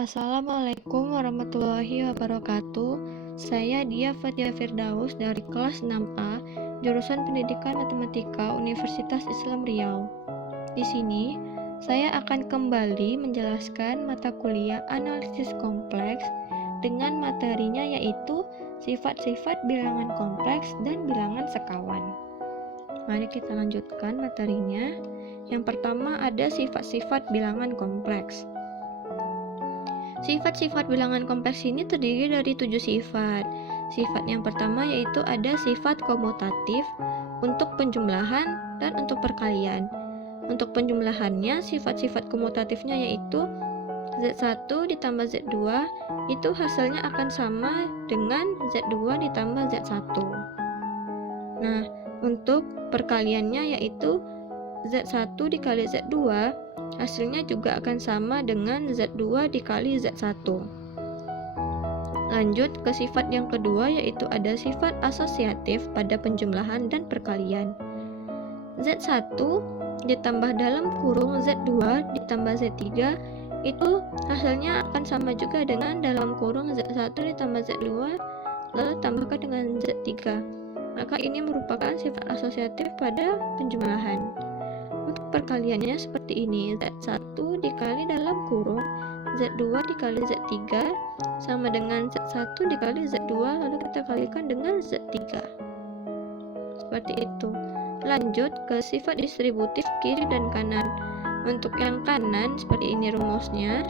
Assalamualaikum warahmatullahi wabarakatuh. Saya Dia Fatia Firdaus dari kelas 6A, jurusan Pendidikan Matematika Universitas Islam Riau. Di sini, saya akan kembali menjelaskan mata kuliah analisis kompleks dengan materinya yaitu sifat-sifat bilangan kompleks dan bilangan sekawan. Mari kita lanjutkan materinya. Yang pertama ada sifat-sifat bilangan kompleks. Sifat-sifat bilangan kompleks ini terdiri dari 7 sifat. Sifat yang pertama yaitu ada sifat komutatif untuk penjumlahan dan untuk perkalian. Untuk penjumlahannya, sifat-sifat komutatifnya yaitu Z1 ditambah Z2 itu hasilnya akan sama dengan Z2 ditambah Z1. Nah, untuk perkaliannya yaitu Z1 dikali Z2 hasilnya juga akan sama dengan Z2 dikali Z1. Lanjut ke sifat yang kedua yaitu ada sifat asosiatif pada penjumlahan dan perkalian. Z1 ditambah dalam kurung Z2 ditambah Z3 itu hasilnya akan sama juga dengan dalam kurung Z1 ditambah Z2 lalu tambahkan dengan Z3. Maka ini merupakan sifat asosiatif pada penjumlahan. Untuk perkaliannya seperti ini, Z1 dikali dalam kurung Z2 dikali Z3 sama dengan Z1 dikali Z2 lalu kita kalikan dengan Z3. Seperti itu. Lanjut ke sifat distributif kiri dan kanan. Untuk yang kanan seperti ini rumusnya,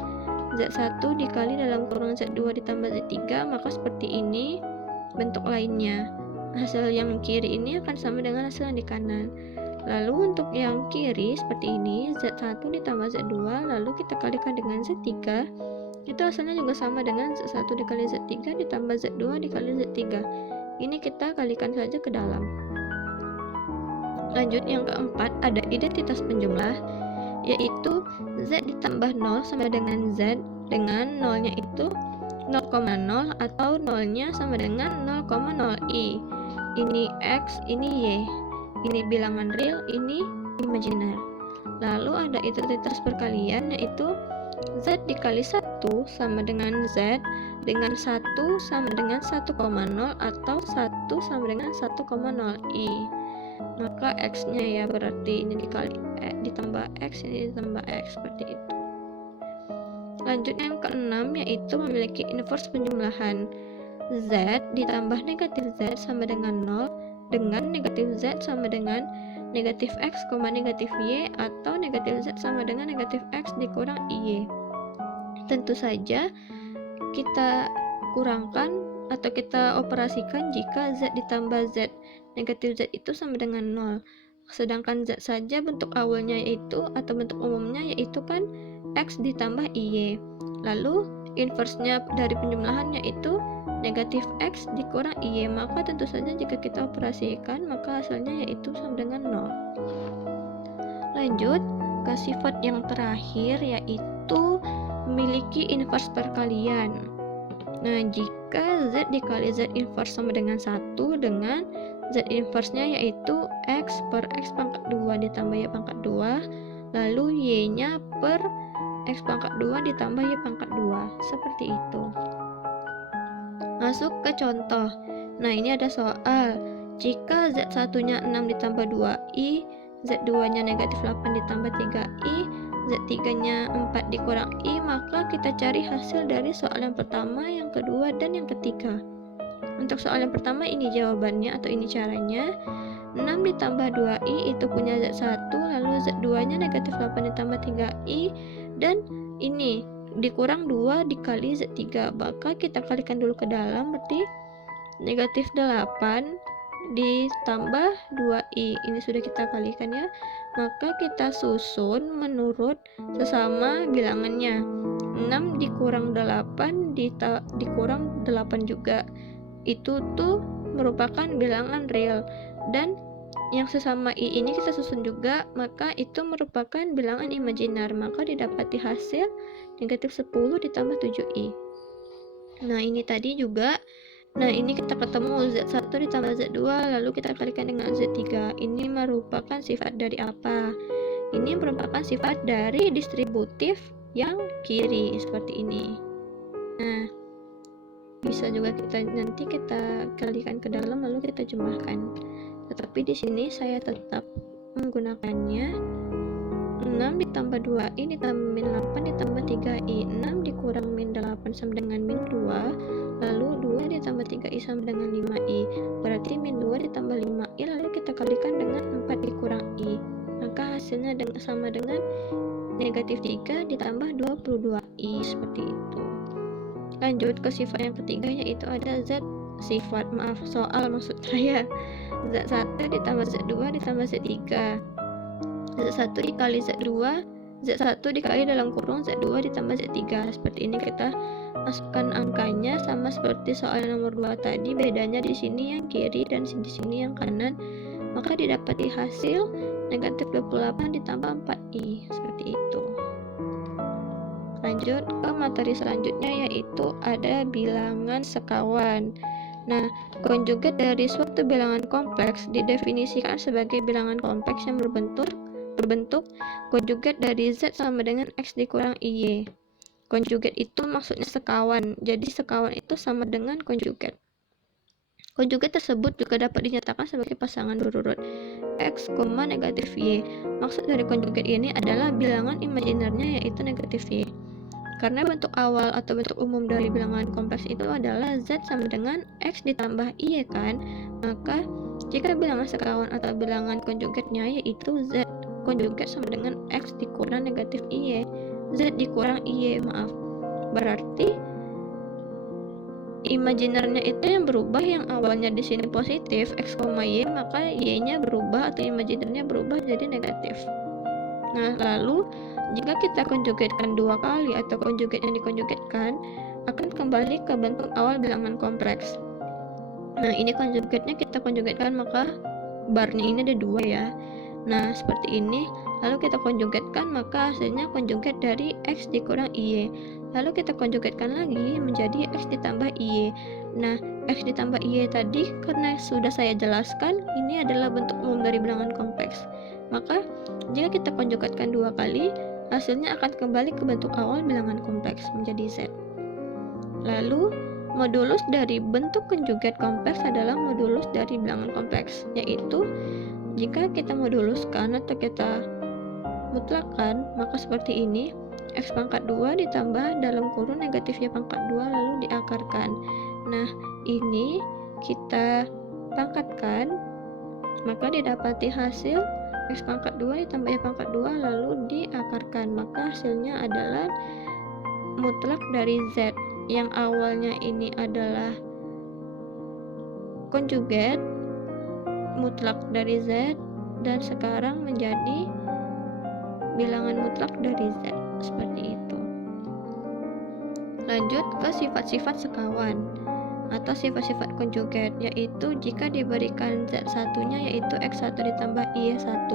Z1 dikali dalam kurung Z2 ditambah Z3, maka seperti ini bentuk lainnya. Hasil yang kiri ini akan sama dengan hasil yang di kanan. Lalu untuk yang kiri seperti ini, Z1 ditambah Z2 lalu kita kalikan dengan Z3, itu hasilnya juga sama dengan Z1 dikali Z3 ditambah Z2 dikali Z3. Ini kita kalikan saja ke dalam. Lanjut yang keempat ada identitas penjumlah, yaitu Z ditambah 0 sama dengan Z dengan nolnya itu 0,0 atau nolnya sama dengan 0,0i. Ini X, ini Y. Ini bilangan real, ini imajiner. Lalu ada identitas perkalian yaitu Z dikali 1 sama dengan Z dengan 1 sama dengan 1,0 atau 1 sama dengan 1,0i. Maka X-nya ya berarti ini dikali ditambah X, ini ditambah X seperti itu. Lanjut yang keenam yaitu memiliki inverse penjumlahan. Z ditambah negatif Z sama dengan 0 dengan negatif Z sama dengan negatif X, negatif Y atau negatif Z sama dengan negatif X dikurang Y. Tentu saja kita kurangkan atau kita operasikan jika Z ditambah Z negatif Z itu sama dengan 0. Sedangkan Z saja bentuk awalnya yaitu atau bentuk umumnya yaitu kan X ditambah Y. Lalu inversenya dari penjumlahan yaitu negatif X dikurang Y, maka tentu saja jika kita operasikan maka hasilnya yaitu sama dengan 0. Lanjut ke sifat yang terakhir yaitu memiliki inverse perkalian. Nah, jika Z dikali Z inverse sama dengan 1 dengan Z inverse-nya yaitu X per X pangkat 2 ditambah Y pangkat 2 lalu Y-nya per X pangkat 2 ditambah Y pangkat 2 seperti itu. Masuk ke contoh. Nah, ini ada soal. Jika Z1-nya 6 ditambah 2i, Z2-nya negatif 8 ditambah 3i, Z3-nya 4 dikurang i, maka kita cari hasil dari soal yang pertama, yang kedua, dan yang ketiga. Untuk soal yang pertama ini jawabannya atau ini caranya. 6 ditambah 2i itu punya Z1, lalu Z2-nya negatif 8 ditambah 3i, dan ini dikurang 2 dikali Z3, maka kita kalikan dulu ke dalam, berarti negatif 8 ditambah 2i, ini sudah kita kalikan ya, maka kita susun menurut sesama bilangannya. 6 dikurang 8 dikurang 8 juga, itu tuh merupakan bilangan real, dan yang sesama i ini kita susun juga, maka itu merupakan bilangan imajiner, maka didapati hasil negatif 10 ditambah 7i. Nah, ini tadi juga. Nah, ini kita ketemu Z1 ditambah Z2 lalu kita kalikan dengan Z3. Ini merupakan sifat dari apa? Ini merupakan sifat dari distributif yang kiri seperti ini. Nah, bisa juga nanti kita kalikan ke dalam lalu kita jumlahkan. Tetapi di sini saya tetap menggunakannya 6 ditambah 2i ditambah min 8 ditambah 3i. 6 dikurang min 8 sama dengan min 2, lalu 2 ditambah 3i sama dengan 5i. Berarti min 2 ditambah 5i lalu kita kalikan dengan 4 dikurang i. Maka hasilnya sama dengan negatif 3 ditambah 22i, seperti itu. Lanjut ke sifat yang ketiga, yaitu ada Z soal maksud saya. Z1 ditambah Z2 ditambah Z3. Z1 dikali Z2, Z1 dikali dalam kurung Z2 ditambah Z3. Seperti ini kita masukkan angkanya sama seperti soal nomor 2 tadi, bedanya di sini yang kiri dan di sini yang kanan. Maka didapati hasil negatif 28 ditambah 4i, seperti itu. Lanjut ke materi selanjutnya, yaitu ada bilangan sekawan. Nah, konjugat dari suatu bilangan kompleks didefinisikan sebagai bilangan kompleks yang berbentuk konjugat dari Z sama dengan X dikurang IY. Konjugat itu maksudnya sekawan, jadi sekawan itu sama dengan konjugat. Konjugat tersebut juga dapat dinyatakan sebagai pasangan berurut X, negatif Y. Maksud dari konjugat ini adalah bilangan imajinernya yaitu negatif Y. Karena bentuk awal atau bentuk umum dari bilangan kompleks itu adalah Z sama dengan X ditambah Y kan, maka jika bilangan sekawan atau bilangan konjugatnya yaitu Z konjugat sama dengan X dikurang negatif Y, Z dikurang Y, berarti imajinernya itu yang berubah, yang awalnya di sini positif X, Y, maka Y-nya berubah atau imajinernya berubah jadi negatif. Nah, lalu jika kita konjugatkan dua kali atau konjugat yang dikonjugatkan akan kembali ke bentuk awal bilangan kompleks. Nah, ini konjugatnya kita konjugatkan, maka barnya ini ada dua ya. Nah, seperti ini. Lalu kita konjugatkan, maka hasilnya konjugat dari X dikurang Y. Lalu kita konjugatkan lagi menjadi X ditambah Y. Nah, X ditambah Y tadi karena sudah saya jelaskan, ini adalah bentuk umum dari bilangan kompleks. Maka jika kita konjugatkan dua kali, hasilnya akan kembali ke bentuk awal bilangan kompleks menjadi Z. Lalu modulus dari bentuk konjugat kompleks adalah modulus dari bilangan kompleks, yaitu jika kita moduluskan atau kita mutlakkan, maka seperti ini, X pangkat 2 ditambah dalam kurung negatifnya pangkat 2 lalu diakarkan. Nah, ini kita pangkatkan, maka didapati hasil X pangkat 2 ditambah Y pangkat 2 lalu diakarkan, maka hasilnya adalah mutlak dari Z yang awalnya ini adalah konjugat mutlak dari Z dan sekarang menjadi bilangan mutlak dari Z, seperti itu. Lanjut ke sifat-sifat sekawan atau sifat-sifat konjugat, yaitu jika diberikan Z1-nya yaitu X1 ditambah Y1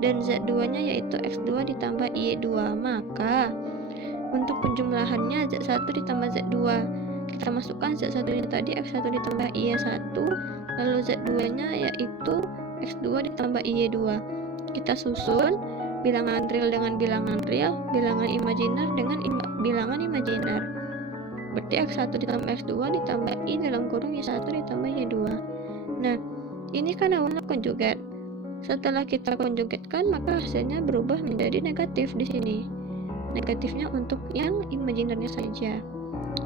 dan Z2-nya yaitu X2 ditambah Y2, maka untuk penjumlahannya Z1 ditambah Z2, kita masukkan Z1-nya tadi X1 ditambah Y1, lalu Z2-nya yaitu X2 ditambah Y2. Kita susun bilangan real dengan bilangan real, bilangan imajiner dengan bilangan imajiner. Berarti X1 ditambah X2 ditambah I dalam kurung Y1 ditambah Y2. Nah, ini kan awalnya konjugat. Setelah kita konjugatkan, maka hasilnya berubah menjadi negatif di sini. Negatifnya untuk yang imajinernya saja.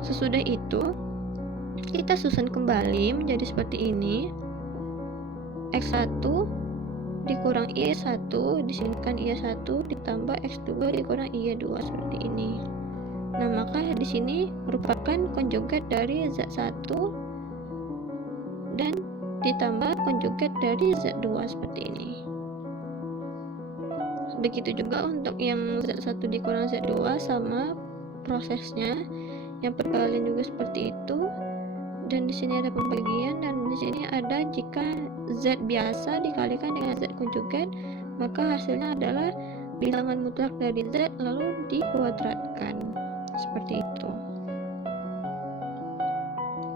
Sesudah itu, kita susun kembali menjadi seperti ini. X1 dikurang Y1, disinikan Y1 ditambah X2 dikurang Y2, seperti ini. Nah, maka di sini merupakan konjugat dari Z1 dan ditambah konjugat dari Z2 seperti ini. Begitu juga untuk yang Z1 dikurang Z2 sama prosesnya. Yang perkalian juga seperti itu. Dan di sini ada pembagian, dan di sini ada jika Z biasa dikalikan dengan Z konjugat, maka hasilnya adalah bilangan mutlak dari Z lalu dikuadratkan. Seperti itu.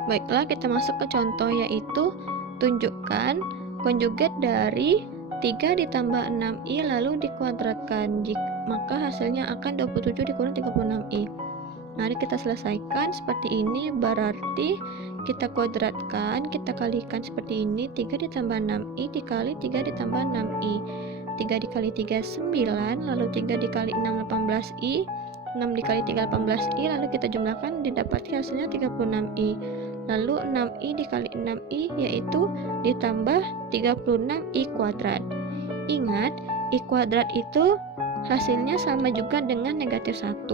Baiklah, kita masuk ke contoh, yaitu tunjukkan konjugat dari 3 ditambah 6i lalu dikuadratkan. maka hasilnya akan 27 dikurang 36i. Mari kita selesaikan seperti ini, berarti kita kuadratkan, kita kalikan seperti ini, 3 ditambah 6i dikali 3 ditambah 6i. 3 dikali 3 9, lalu 3 dikali 6 18i, 6 dikali 3 18i, lalu kita jumlahkan didapati hasilnya 36i. Lalu 6i dikali 6i yaitu ditambah 36i kuadrat. Ingat, i kuadrat itu hasilnya sama juga dengan negatif 1.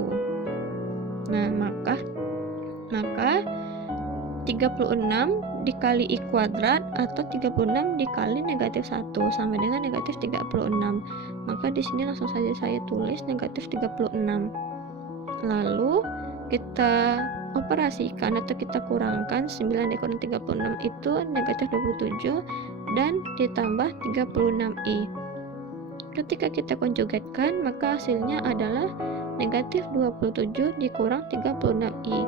Nah, maka 36 dikali i kuadrat atau 36 dikali negatif 1 sama dengan negatif 36. Maka di sini langsung saja saya tulis negatif 36. Lalu kita operasikan atau kita kurangkan 9 dikurang 36 itu negatif 27 dan ditambah 36i. Ketika kita konjugatkan, maka hasilnya adalah negatif 27 dikurang 36i.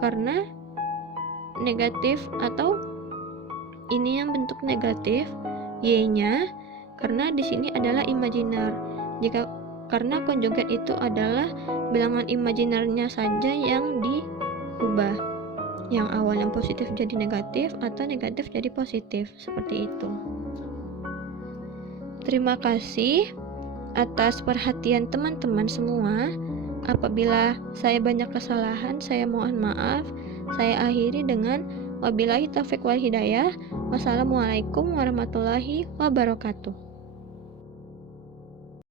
Karena negatif atau ini yang bentuk negatif y-nya, karena di sini adalah imajiner. Karena konjugat itu adalah bilangan imajinernya saja yang diubah. Yang awalnya positif jadi negatif atau negatif jadi positif, seperti itu. Terima kasih atas perhatian teman-teman semua. Apabila saya banyak kesalahan, saya mohon maaf. Saya akhiri dengan wabillahi taufiq wal hidayah. Wassalamualaikum warahmatullahi wabarakatuh.